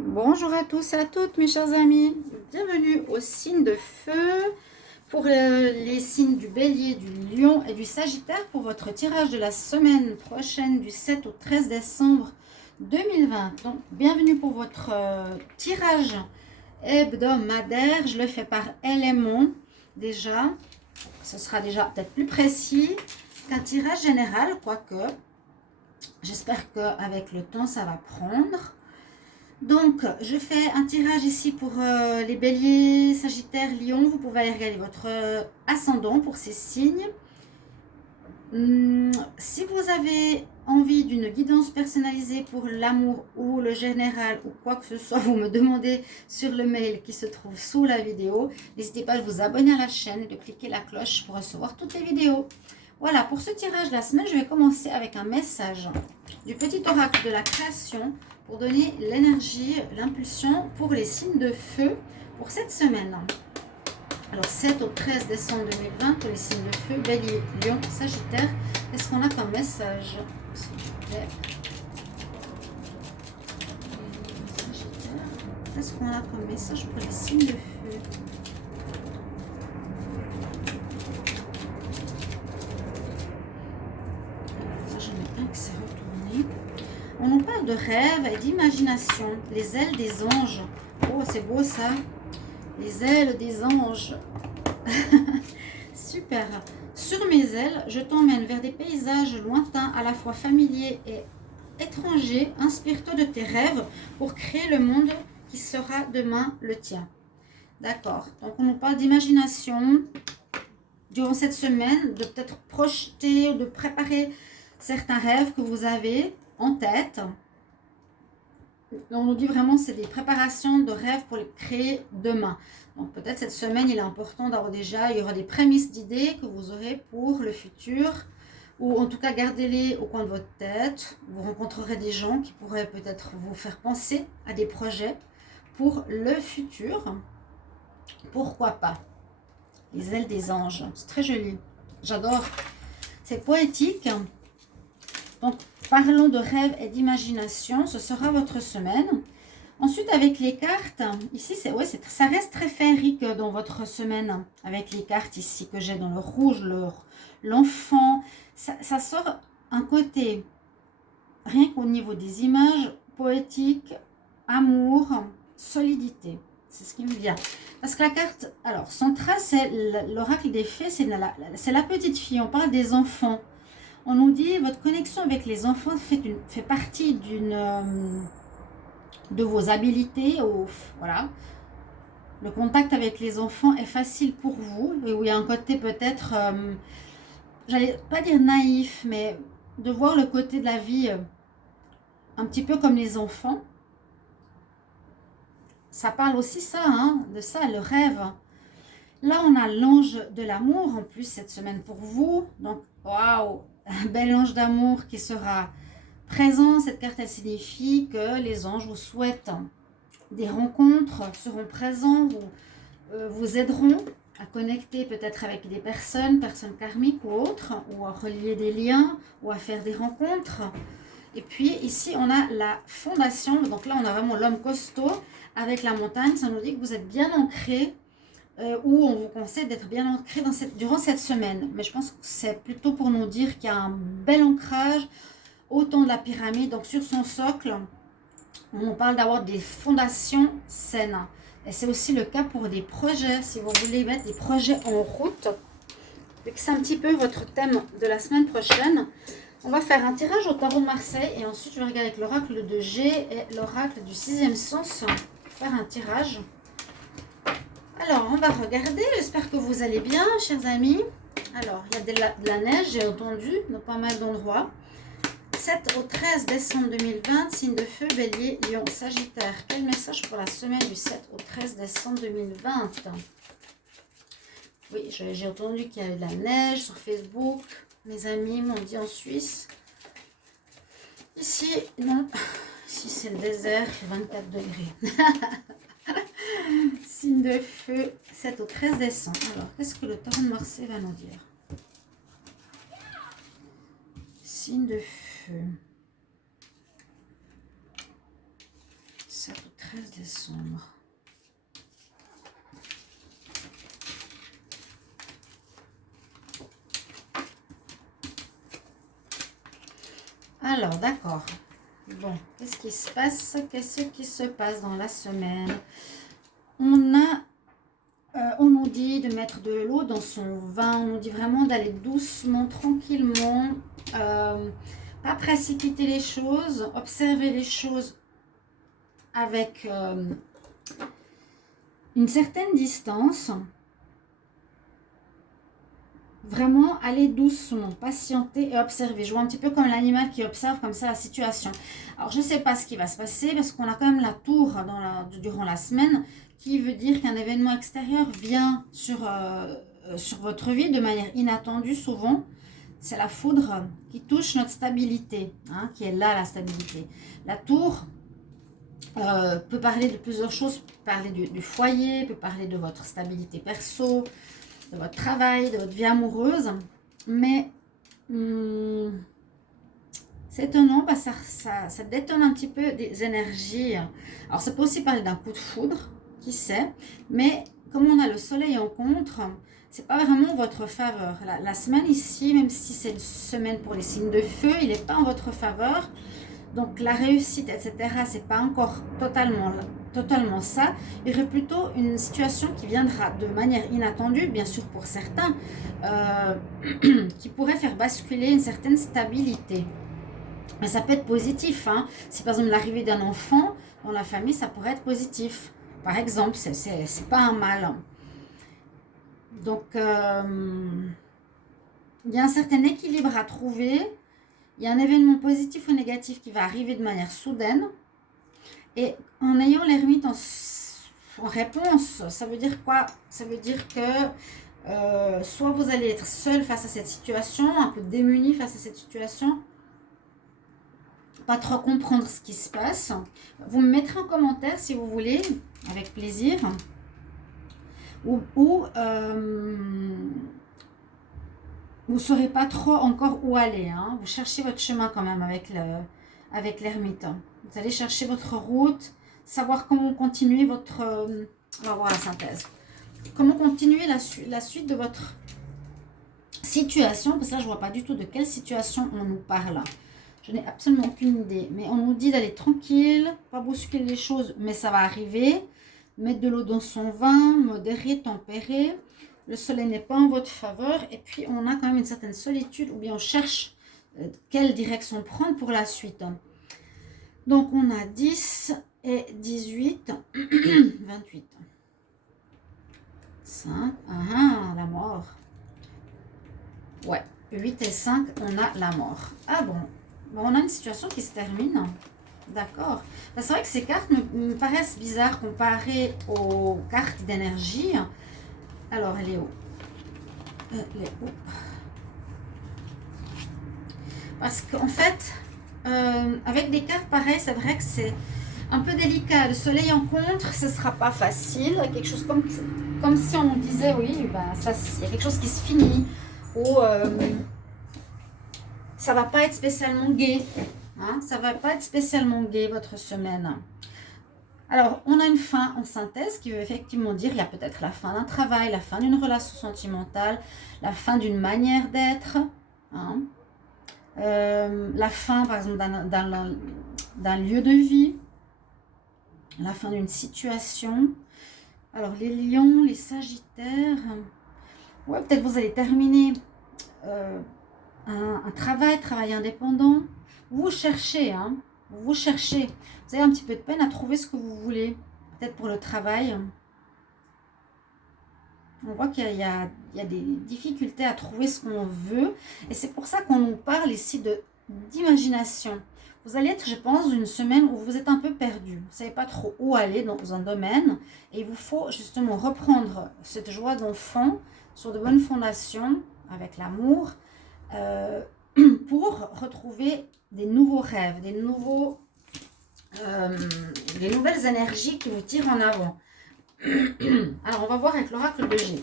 Bonjour à tous et à toutes mes chers amis, bienvenue au signe de feu pour les signes du bélier, du lion et du sagittaire pour votre tirage de la semaine prochaine du 7 au 13 décembre 2020. Donc bienvenue pour votre tirage hebdomadaire, je le fais par élément déjà, ce sera déjà peut-être plus précis qu'un tirage général, quoique j'espère qu'avec le temps ça va prendre. Donc, je fais un tirage ici pour les béliers, sagittaires, lions. Vous pouvez aller regarder votre ascendant pour ces signes. Si vous avez envie d'une guidance personnalisée pour l'amour ou le général ou quoi que ce soit, vous me demandez sur le mail qui se trouve sous la vidéo. N'hésitez pas à vous abonner à la chaîne et de cliquer la cloche pour recevoir toutes les vidéos. Voilà, pour ce tirage de la semaine, je vais commencer avec un message du petit oracle de la création pour donner l'énergie, l'impulsion pour les signes de feu pour cette semaine. Alors 7 au 13 décembre 2020 pour les signes de feu, bélier, lion, sagittaire. Qu'est-ce qu'on a comme message, s'il vous plaît? Sagittaire. Qu'est-ce qu'on a comme message pour les signes de feu? Là, j'en ai un qui s'est retourné. On nous parle de rêve et d'imagination, les ailes des anges. Oh, c'est beau ça. Les ailes des anges. Super. Sur mes ailes, je t'emmène vers des paysages lointains, à la fois familiers et étrangers. Inspire-toi de tes rêves pour créer le monde qui sera demain le tien. D'accord. Donc, on nous parle d'imagination durant cette semaine, de peut-être projeter ou de préparer certains rêves que vous avez en tête. On nous dit vraiment c'est des préparations de rêves pour les créer demain. Donc peut-être cette semaine, il est important d'avoir déjà, il y aura des prémices d'idées que vous aurez pour le futur, ou en tout cas gardez-les au coin de votre tête. Vous rencontrerez des gens qui pourraient peut-être vous faire penser à des projets pour le futur. Pourquoi pas? Les ailes des anges, c'est très joli. J'adore. C'est poétique. Donc parlons de rêve et d'imagination, ce sera votre semaine. Ensuite, avec les cartes, ici, ça reste très féerique dans votre semaine. Avec les cartes ici que j'ai dans le rouge, l'enfant, ça sort un côté, rien qu'au niveau des images, poétique, amour, solidité. C'est ce qui me vient. Parce que la carte, alors, centrale, c'est l'oracle des fées, c'est la petite fille. On parle des enfants. On nous dit, votre connexion avec les enfants fait partie de vos habilités. Voilà. Le contact avec les enfants est facile pour vous. Et où il y a un côté peut-être, j'allais pas dire naïf, mais de voir le côté de la vie un petit peu comme les enfants. Ça parle aussi ça, hein, de ça, le rêve. Là, on a l'ange de l'amour en plus cette semaine pour vous. Donc, waouh, un bel ange d'amour qui sera présent. Cette carte, elle signifie que les anges vous souhaitent des rencontres, seront présents, vous aideront à connecter peut-être avec des personnes karmiques ou autres, ou à relier des liens, ou à faire des rencontres. Et puis ici, on a la fondation. Donc là, on a vraiment l'homme costaud avec la montagne. Ça nous dit que vous êtes bien ancré, ou on vous conseille d'être bien ancré durant cette semaine. Mais je pense que c'est plutôt pour nous dire qu'il y a un bel ancrage au temps de la pyramide. Donc sur son socle, on parle d'avoir des fondations saines. Et c'est aussi le cas pour des projets. Si vous voulez mettre des projets en route, c'est un petit peu votre thème de la semaine prochaine. On va faire un tirage au tarot de Marseille et ensuite je vais regarder avec l'oracle de G et l'oracle du sixième sens. Faire un tirage. Alors, on va regarder. J'espère que vous allez bien, chers amis. Alors, il y a de la neige, j'ai entendu, dans pas mal d'endroits. 7 au 13 décembre 2020, signe de feu, bélier, lion, sagittaire. Quel message pour la semaine du 7 au 13 décembre 2020? Oui, j'ai entendu qu'il y avait de la neige sur Facebook. Mes amis m'ont dit en Suisse. Ici, non. Ici, c'est le désert, il fait 24 degrés. Signe de feu, 7 au 13 décembre. Alors, qu'est-ce que le tarot de Marseille va nous dire? Signe de feu. 7 au 13 décembre. Alors, d'accord. Bon, qu'est-ce qui se passe? Qu'est-ce qui se passe dans la semaine? On nous dit de mettre de l'eau dans son vin. On nous dit vraiment d'aller doucement, tranquillement. Pas précipiter les choses. Observer les choses avec une certaine distance. Vraiment aller doucement, patienter et observer. Je vois un petit peu comme l'animal qui observe comme ça la situation. Alors je ne sais pas ce qui va se passer parce qu'on a quand même la tour durant la semaine qui veut dire qu'un événement extérieur vient sur votre vie de manière inattendue souvent. C'est la foudre qui touche notre stabilité, hein, qui est là la stabilité. La tour peut parler de plusieurs choses, peut parler du foyer, peut parler de votre stabilité perso, de votre travail, de votre vie amoureuse, mais c'est étonnant parce que ça détonne un petit peu des énergies. Alors ça peut aussi parler d'un coup de foudre, qui sait, mais comme on a le soleil en contre, c'est pas vraiment votre faveur. La semaine ici, même si c'est une semaine pour les signes de feu, il n'est pas en votre faveur. Donc la réussite, etc., c'est pas encore totalement ça. Il y aurait plutôt une situation qui viendra de manière inattendue, bien sûr pour certains, qui pourrait faire basculer une certaine stabilité. Mais ça peut être positif, hein. Si par exemple l'arrivée d'un enfant dans la famille, ça pourrait être positif. Par exemple, c'est pas un mal. Donc, il y a un certain équilibre à trouver. Il y a un événement positif ou négatif qui va arriver de manière soudaine. Et en ayant l'ermite en réponse, ça veut dire quoi? Ça veut dire que soit vous allez être seul face à cette situation, un peu démuni face à cette situation, pas trop comprendre ce qui se passe. Vous me mettrez en commentaire si vous voulez, avec plaisir. Ou vous ne saurez pas trop encore où aller. Hein. Vous cherchez votre chemin quand même avec l'ermite. Vous allez chercher votre route, savoir comment continuer votre... on va voir la synthèse. Comment continuer la suite de votre situation. Parce que là, je ne vois pas du tout de quelle situation on nous parle. Je n'ai absolument aucune idée. Mais on nous dit d'aller tranquille, pas bousculer les choses, mais ça va arriver. Mettre de l'eau dans son vin, modérer, tempérer. Le soleil n'est pas en votre faveur. Et puis, on a quand même une certaine solitude, ou bien on cherche quelle direction prendre pour la suite. Donc, on a 10 et 18, 28. 5, la mort. Ouais, 8 et 5, on a la mort. Ah bon, on a une situation qui se termine. D'accord. C'est vrai que ces cartes me paraissent bizarres comparées aux cartes d'énergie. Alors, elle est où? Elle est où? Parce qu'en fait, avec des cartes pareilles, c'est vrai que c'est un peu délicat. Le soleil en contre, ce ne sera pas facile. Quelque chose comme si on disait, oui, ben, il y a quelque chose qui se finit. Ou ça ne va pas être spécialement gai. Hein, ça ne va pas être spécialement gai votre semaine. Alors, on a une fin en synthèse qui veut effectivement dire qu'il y a peut-être la fin d'un travail, la fin d'une relation sentimentale, la fin d'une manière d'être, hein, la fin, par exemple, d'un lieu de vie, la fin d'une situation. Alors, les lions, les sagittaires, ouais, peut-être vous allez terminer un travail indépendant. Vous cherchez, hein. Vous cherchez. Vous avez un petit peu de peine à trouver ce que vous voulez. Peut-être pour le travail. On voit qu'il y a des difficultés à trouver ce qu'on veut. Et c'est pour ça qu'on nous parle ici d'imagination. Vous allez être, je pense, une semaine où vous êtes un peu perdu. Vous ne savez pas trop où aller dans un domaine. Et il vous faut justement reprendre cette joie d'enfant sur de bonnes fondations, avec l'amour, pour retrouver des nouveaux rêves, des nouvelles énergies qui vous tirent en avant. Alors, on va voir avec l'oracle de G.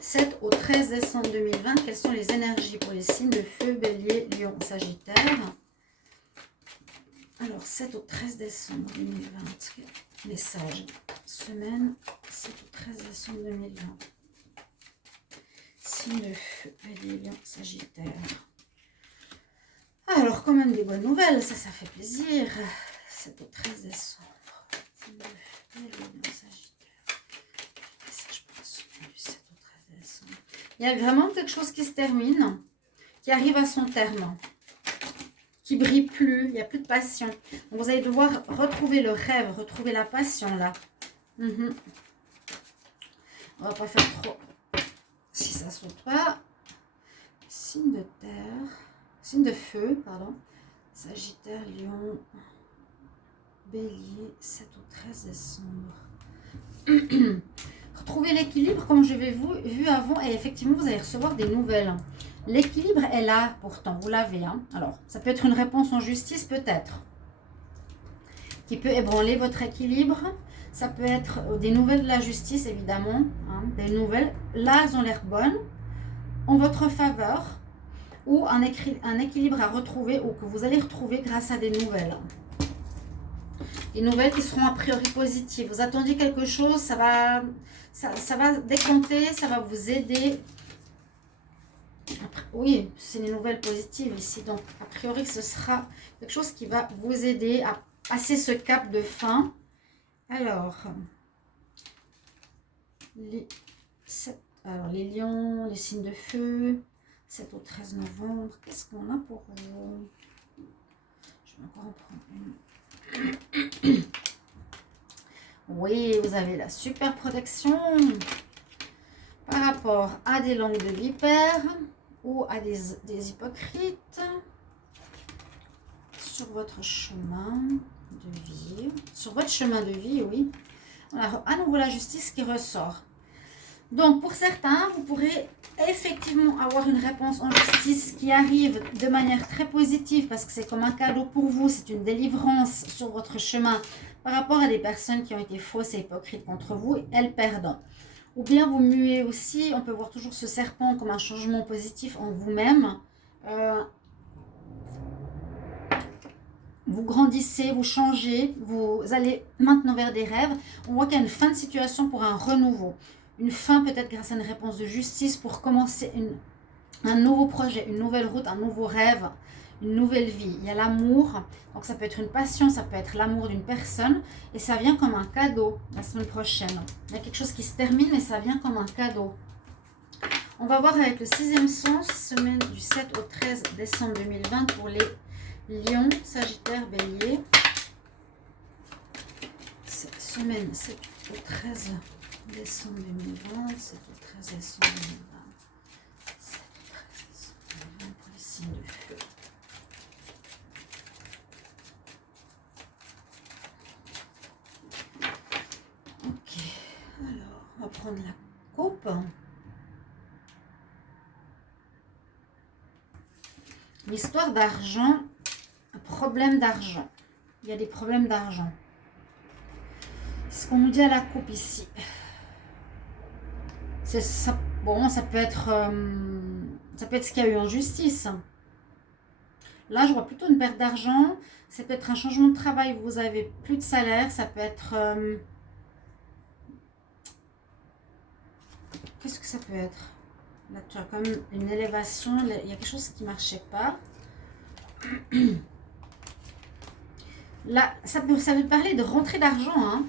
7 au 13 décembre 2020, quelles sont les énergies pour les signes de feu, bélier, lion, sagittaire. Alors, 7 au 13 décembre 2020. Message. Semaine 7 au 13 décembre 2020. Signe de feu, Bélier, Lion, Sagittaire. Alors, quand même des bonnes nouvelles, ça fait plaisir. 7 au 13 décembre. Signe de feu, Bélier, Lion, Sagittaire. Message pour la semaine du 7 au 13 décembre. Il y a vraiment quelque chose qui se termine, qui arrive à son terme, qui brille plus, il n'y a plus de passion. Donc vous allez devoir retrouver le rêve, retrouver la passion là. On va pas faire trop, si ça saute pas. Signe de terre, signe de feu, pardon. Sagittaire, Lion, Bélier, 7 au 13 décembre. Retrouvez l'équilibre comme je l'ai vu avant et effectivement vous allez recevoir des nouvelles. L'équilibre est là pourtant, vous l'avez. Hein. Alors, ça peut être une réponse en justice peut-être, qui peut ébranler votre équilibre. Ça peut être des nouvelles de la justice évidemment. Hein, des nouvelles, là elles ont l'air bonnes, en votre faveur, ou un équilibre à retrouver ou que vous allez retrouver grâce à des nouvelles. Des nouvelles qui seront a priori positives. Vous attendiez quelque chose, ça va décompter, ça va vous aider. Oui, c'est des nouvelles positives ici. Donc, a priori, ce sera quelque chose qui va vous aider à passer ce cap de fin. Alors, les lions, les signes de feu, 7 au 13 novembre. Qu'est-ce qu'on a pour vous? Je vais encore en prendre une. Oui, vous avez la super protection par rapport à des langues de vipère ou à des hypocrites sur votre chemin de vie. Sur votre chemin de vie, oui. Alors, à nouveau la justice qui ressort. Donc, pour certains, vous pourrez effectivement avoir une réponse en justice qui arrive de manière très positive parce que c'est comme un cadeau pour vous, c'est une délivrance sur votre chemin par rapport à des personnes qui ont été fausses et hypocrites contre vous et elles perdant. Ou bien vous muez aussi, on peut voir toujours ce serpent comme un changement positif en vous-même. Vous grandissez, vous changez, vous allez maintenant vers des rêves. On voit qu'il y a une fin de situation pour un renouveau. Une fin peut-être grâce à une réponse de justice pour commencer un nouveau projet, une nouvelle route, un nouveau rêve, une nouvelle vie. Il y a l'amour, donc ça peut être une passion, ça peut être l'amour d'une personne et ça vient comme un cadeau la semaine prochaine. Il y a quelque chose qui se termine mais ça vient comme un cadeau. On va voir avec le 6e sens, semaine du 7 au 13 décembre 2020 pour les Lions, Sagittaire, Bélier. Semaine 7 au 13 décembre 2020, 7 au 13 décembre 2020. 7 au 13 décembre 2020 pour les signes de feu. Ok, alors on va prendre la coupe. L'histoire d'argent, un problème d'argent. Il y a des problèmes d'argent. Ce qu'on nous dit à la coupe ici. Ça, bon, ça peut être ce qu'il y a eu en justice. Là, je vois plutôt une perte d'argent. Ça peut être un changement de travail. Vous avez plus de salaire. Ça peut être... qu'est-ce que ça peut être? Là, tu as quand même une élévation. Il y a quelque chose qui ne marchait pas. Là, ça veut parler de rentrée d'argent. Hein.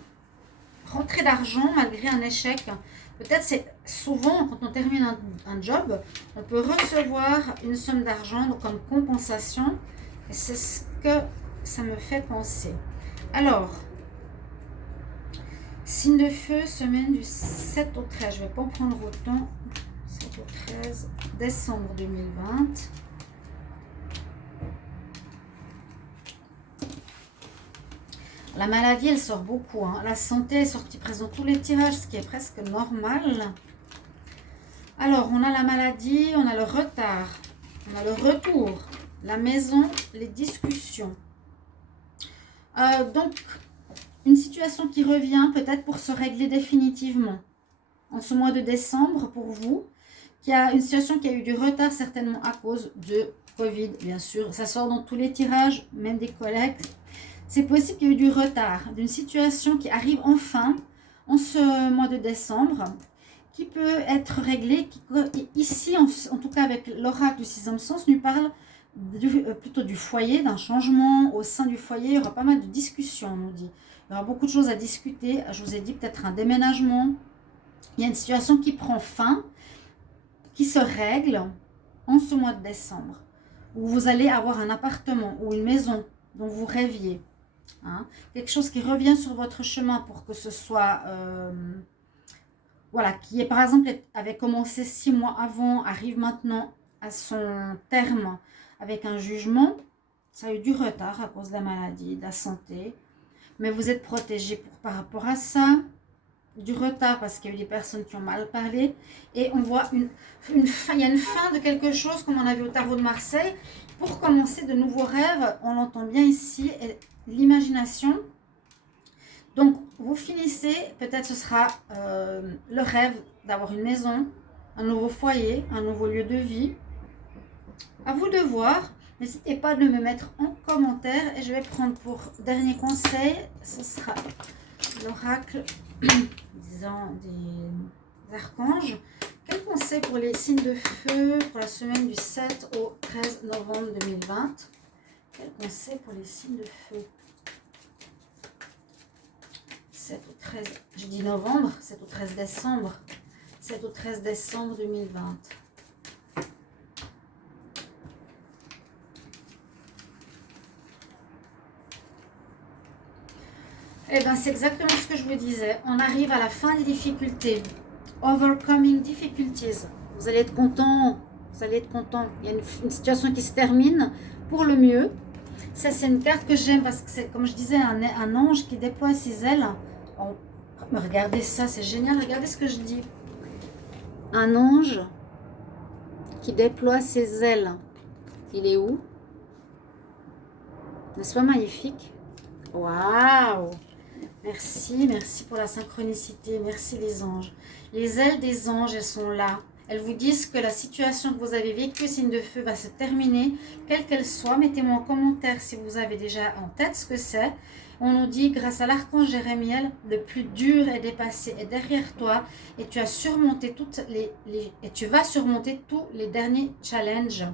Rentrée d'argent malgré un échec. Peut-être c'est souvent quand on termine un job, on peut recevoir une somme d'argent comme compensation. Et c'est ce que ça me fait penser. Alors, signe de feu, semaine du 7 au 13. Je ne vais pas en prendre autant. 7 au 13 décembre 2020. La maladie, elle sort beaucoup. Hein. La santé est sortie présent tous les tirages, ce qui est presque normal. Alors, on a la maladie, on a le retard, on a le retour, la maison, les discussions. Donc, une situation qui revient peut-être pour se régler définitivement. En ce mois de décembre, pour vous, qui a une situation qui a eu du retard certainement à cause de Covid, bien sûr. Ça sort dans tous les tirages, même des collègues. C'est possible qu'il y ait eu du retard, d'une situation qui arrive enfin en ce mois de décembre, qui peut être réglée. Ici, en tout cas avec l'oracle du sixième sens, nous parle plutôt du foyer, d'un changement au sein du foyer. Il y aura pas mal de discussions, on nous dit. Il y aura beaucoup de choses à discuter. Je vous ai dit peut-être un déménagement. Il y a une situation qui prend fin, qui se règle en ce mois de décembre, où vous allez avoir un appartement ou une maison dont vous rêviez. Hein, quelque chose qui revient sur votre chemin pour que ce soit, voilà, qui est par exemple avait commencé 6 mois avant, arrive maintenant à son terme avec un jugement. Ça a eu du retard à cause de la maladie, de la santé, mais vous êtes protégé par rapport à ça. Du retard parce qu'il y a eu des personnes qui ont mal parlé, et on voit une fin, il y a une fin de quelque chose comme on a vu au tarot de Marseille pour commencer de nouveaux rêves. On l'entend bien ici, l'imagination. Donc vous finissez, peut-être ce sera le rêve d'avoir une maison, un nouveau foyer, un nouveau lieu de vie. À vous de voir. N'hésitez pas de me mettre en commentaire, et je vais prendre pour dernier conseil, ce sera l'oracle des archanges. Quel conseil pour les signes de feu pour la semaine du 7 au 13 novembre 2020? Quel conseil pour les signes de feu? 7 au 13, je dis novembre, 7 au 13 décembre. 7 au 13 décembre 2020. Eh bien, c'est exactement ce que je vous disais. On arrive à la fin des difficultés. Overcoming difficulties. Vous allez être content. Vous allez être content. Il y a une situation qui se termine pour le mieux. Ça, c'est une carte que j'aime parce que c'est, comme je disais, un ange qui déploie ses ailes. Oh, regardez ça, c'est génial. Regardez ce que je dis. Un ange qui déploie ses ailes. Il est où? N'est-ce pas magnifique? Waouh! Merci, merci pour la synchronicité, merci les anges. Les ailes des anges, elles sont là. Elles vous disent que la situation que vous avez vécue, signe de feu, va se terminer, quelle qu'elle soit. Mettez-moi en commentaire si vous avez déjà en tête ce que c'est. On nous dit, grâce à l'archange Jérémiel, le plus dur est dépassé, est derrière toi, et tu as surmonté et tu vas surmonter tous les derniers challenges.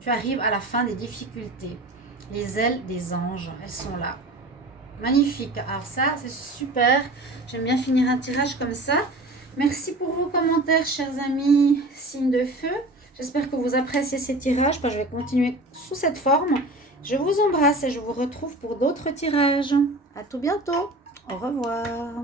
Tu arrives à la fin des difficultés. Les ailes des anges, elles sont là. Magnifique. Alors ça, c'est super. J'aime bien finir un tirage comme ça. Merci pour vos commentaires, chers amis signes de feu. J'espère que vous appréciez ces tirages. Je vais continuer sous cette forme. Je vous embrasse et je vous retrouve pour d'autres tirages. À tout bientôt. Au revoir.